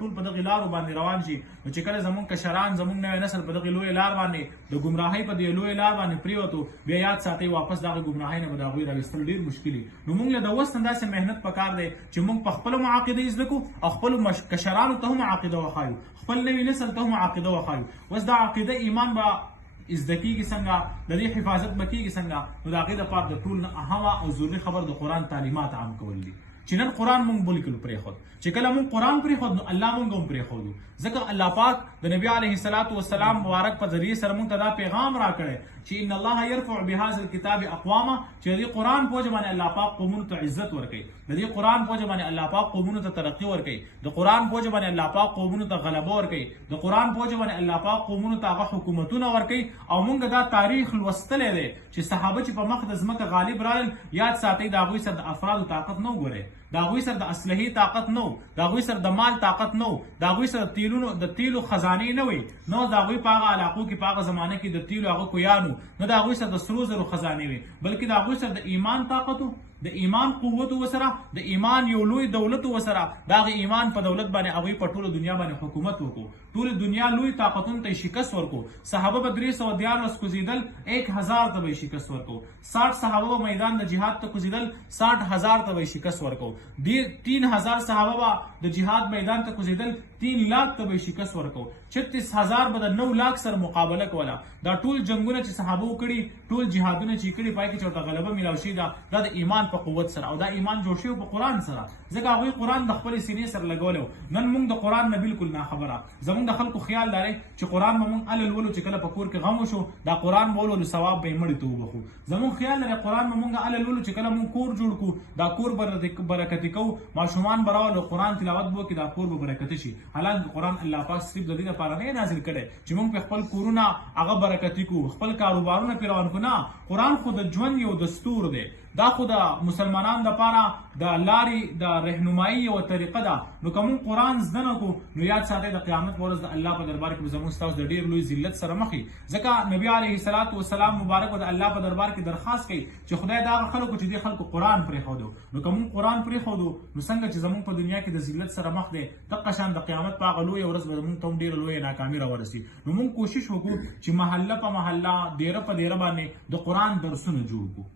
ټول په دغه لارو باندې روان شي نو چې کله زمونږ کشران زمونږ نوی نسل په دغه لوی لار باندې د ګمراهۍ په دې لوی لار باندې پریوتو بیا یاد ساتئ واپس دغه ګمراهۍ نه به د هغوی راویستل ډېر مشکل وي. نو موږ له د اوس نه داسې محنت پکار دی چې موږ په خپلو هم عقیده زده کړو او خپلو کشرانو ته هم عقیده وښایو، خپل نوي نسل ته هم عقیده وښایو. اوس دا عقیده ایمان به زده کېږي څنګه، د دې حفاظت به کېږي څنګه؟ نو د هغې دپاره د ټول نه اهمه او ضروري خبر د قرآن تعلیمات عام کول دي چې نن قرآن مونږ بلکل پرېښود. چې کله مونږ قرآن پرېښود نو الله مونږ هم پرېښودو، ځکه الله پاک د نبي علیه الصلاة والسلام مبارک په ذریعې سره مونږ ته دا پیغام راکړی چې ان الله يرفع بهذا الكتاب اقواما، چې د دې قرآن په وجه باندې الله پاک قومونو ته عزت ورکوي، د دې قرآن په وجه باندې الله پاک قومونو ته ترقي ورکوي، د قرآن په وجه باندې الله پاک قومونو ته غلبه ورکوي، د قرآن په وجه باندې الله پاک قومونو ته هغه حکومتونه ورکوي. او مونږ دا تاریخ لوستلی دی چې صحابه چې په مخ د ځمکه غالب رالل، یاد ساتئ د هغوی سره د افرادو طاقت نه وګورئ، د هغوی سره د اسلحې طاقت نه و، د هغوی سره د مال طاقت نه و، د هغوی سره د تیلو خزانې نه وي، نو د هغوی په هغه علاقو کې په هغه زمانه کې د تیلو هغه کویانو، نو د هغوی سره د سرو زرو خزانې وي، بلکې د هغوی سره د ایمان طاقت و، د ایمان قوت وسره، د ایمان یو لوی دولت وسره. د هغه ایمان په دولت باندې هغوی په ټوله دنیا باندې حکومت وکړو، ټوله دنیا لوی طاقتونو ته شکست ورکړو. صحابه به 314 کوزېدل، 1000 ته به شکست ورکړو. 60 صحابه به میدان د جهاد ته کوزېدل، 60,000 ته به شکست ورکړو. 3000 صحابه به د جهاد میدان ته کوزېدل، 3 لاک ته به شکست ورکړو. 36,000 به د 9 لاک سره مقابله کوله. دا ټول جنگونه چې صحابه وکړي، ټول جهادونه چې کړي، پای کې چې ورته غلبه میلاو شي، دا د ایمان په قوت سره، او دا ایمان جوړ شوی په قرآن سره، ځکه هغوی قرآن د خپلې سینې سره لګولی و. نن موږ د قرآن نه بالکل ناخبره، زموږ د خلکو خیال دی چې قرآن به موږ هله لولو چې کله په کور کې غم وشو، دا قرآن به ولولو ثواب به یې مړي ته وبخو. زموږ خیال دی قرآن به موږ هله لولو چې کله موږ کور جوړ کړو، دا کور برکتي کوو، ماشومان به راولو قرآن تلاوت به وکړي، دا کور به برکتي شي. حالانکه قرآن الله پاک صرف د دې لپاره نه نازل کړی چې موږ په خپل کورونه هغه برکتي کړو، خپل کاروبارونه پرې روان کړو. نه، قرآن خو د ژوند یو دستور دی، دا خو د مسلمانانو لپاره د لارې د رهنمایي یوه طریقه ده. نو که موږ قرآن زده نه کړو نو یاد ساتئ د قیامت په ورځ د الله په دربار کې به زموږ ستاسو د ډېر لوی ذلت سره مخ وي. ځکه نبي علیه الصلاة والسلام مبارک به د الله په دربار کې درخواست کوي چې خدای دا هغه خلکو چې دې خلکو قرآن پرېښودو، نو که موږ قرآن پرېښودو نو څنګه چې زموږ په دنیا کې د ذلت سره مخ دی، دقه شان د قیامت په هغه لویه ورځ به زموږ ته هم ډېره لویه ناکامي راورسي. نو موږ کوشش وکړو چې محله په محله، دیره په دیره باندې د قرآن درسونه جوړ کړو.